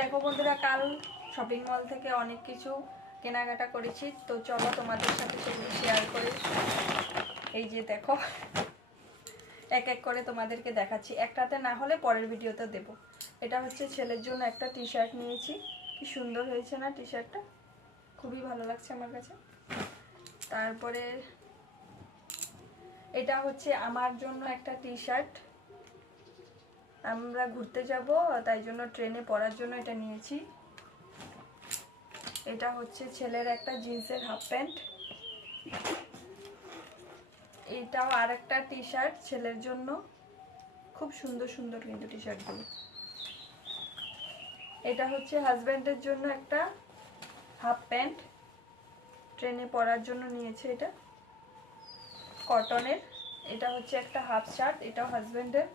দেখো বন্ধুরা, কাল শপিং মল থেকে অনেক কিছু কেনাকাটা করেছি, তো চলো তোমাদের সাথে সেগুলো শেয়ার করি। এই যে দেখো, এক এক করে তোমাদেরকে দেখাচ্ছি, একটাতে না হলে পরের ভিডিওতে দেব। এটা হচ্ছে ছেলের জন্য একটা টি শার্ট নিয়েছি। কি সুন্দর হয়েছে না টি শার্টটা, খুবই ভালো লাগছে আমার কাছে। তারপরে এটা হচ্ছে আমার জন্য একটা টি শার্ট, আমরা ঘুরতে যাব তাই জন্য ট্রেনে পরার জন্য এটা নিয়েছি। এটা হচ্ছে ছেলের একটা জিন্সের হাফ প্যান্ট। এটাও আর একটা টি শার্ট ছেলের জন্য, খুব সুন্দর সুন্দর কিন্তু টি শার্টগুলো। এটা হচ্ছে হাজব্যান্ডের জন্য একটা হাফ প্যান্ট, ট্রেনে পরার জন্য নিয়েছে, এটা কটনের। এটা হচ্ছে একটা হাফ শার্ট, এটাও হাজব্যান্ডের।